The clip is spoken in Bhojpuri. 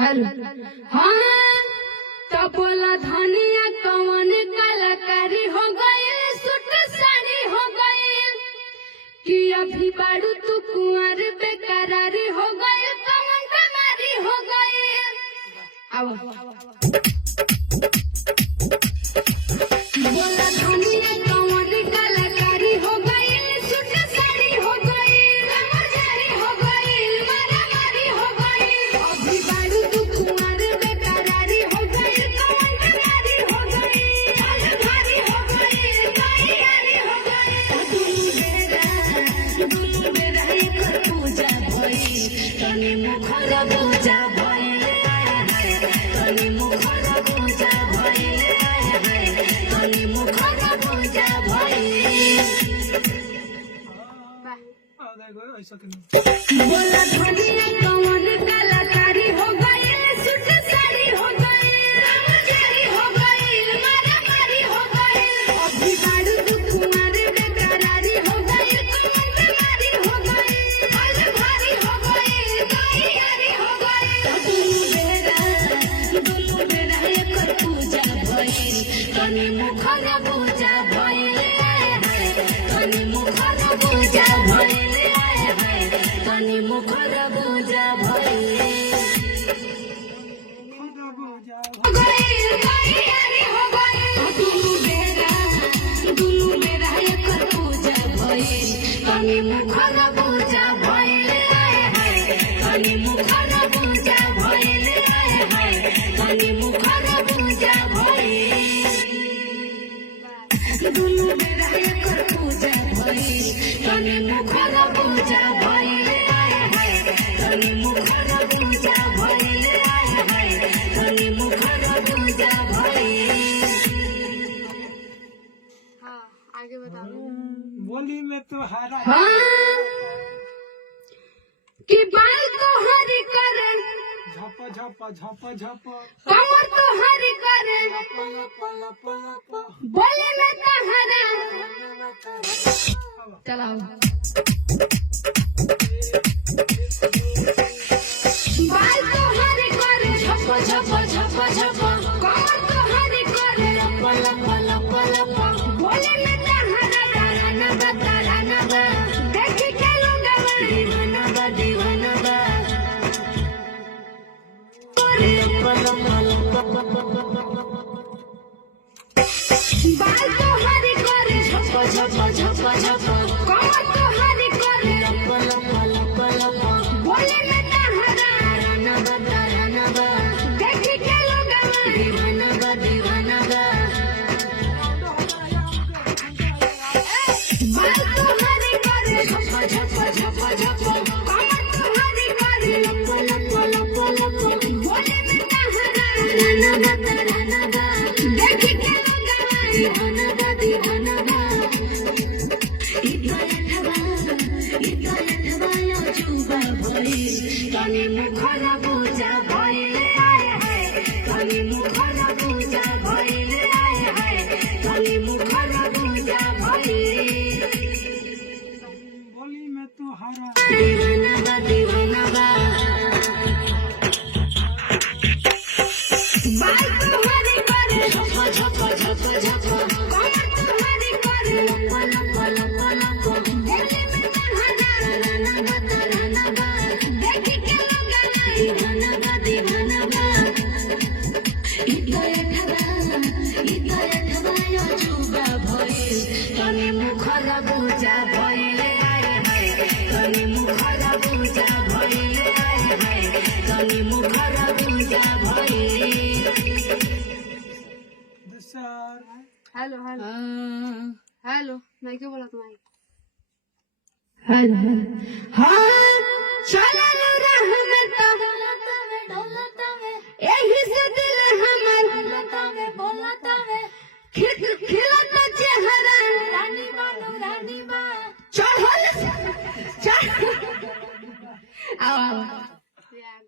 हेलो हाँ तो बोला धनिया कौन कलाकारी हो गई सूट साड़ी हो गई कि अभी बाड़ू तू कुंवर बेकरारी हो गई कौन कमारी हो गई। बोला धनिया कौन कलाकारी हो गई सूट साड़ी हो गई कमरदारी हो गई मारामारी हो गई अभी बाड़ू तू कुंवर बेकरारी हो गई कौन कमारी हो गई भारी हो गई तैयारी हो गई दुनु बेरा एक पूजा भई तने मुखर पूजा भई तने मुखर पूजा भई तने मुखर पूजा भई। बोला धनिया कौन कलाकारी हो गई सूट साड़ी हो गई कमरदारी हो गई मारामारी हो गई अभी बाड़ू तू कुंवर बेकरारी हो गई कौन कमारी हो गई भारी हो गई तैयारी हो गई दुनु बेरा एक पूजा भई तने मुखर पूजा भई तने मुखर पूजा भई तने मुखर पूजा भई तैयारी हो गई दुनु बेरा एक पूजा भई तने मुखर पूजा भई तने मुखर पूजा भई तने मुखर पूजा भई दुनु बेरा एक पूजा भई तने मुखर पूजा भई तने मुखर पूजा भई तने मुखर पूजा भई। हाँ आगे बता दो। बोली में तो हारा हाँ कि बाल तो हरी करे झप झप झप झप कमर तो हरी करे बोले में तो हरा चलाओ बाल तो हरी करे झप झप झप झप कमर तो हरी करे बोले में तो हरा ताराना देखी के लोग दीवाना बा बाल तो हरी करे झप झप झप झप कमर तो हरी करे बोले में ताराना बा देखी के लोग दीवाना बा बाल तो हरी करे झप झप झप झप कमर तो हरी करे बोले में ताराना बा देखी के दीवाना बा तने मुखर पूजा भई तने मुखर पूजा भई तने मुखर पूजा भई बोली में तो हारा दीवाना बा बाल तो हरी करे झप झप झप झप कमर तो हरी करे बोले में ताराना बा देखी के लोग दीवाना बा तने मुखर पूजा भई तने मुखर पूजा भई तने मुखर पूजा भई। दशहर हेलो हेलो हेलो मैं क्यों बोला तुम्हारी हेलो हाँ चलल रहमत यही से दिल हमर खिलता चेहरा रानी बा चढ़ल आओ यार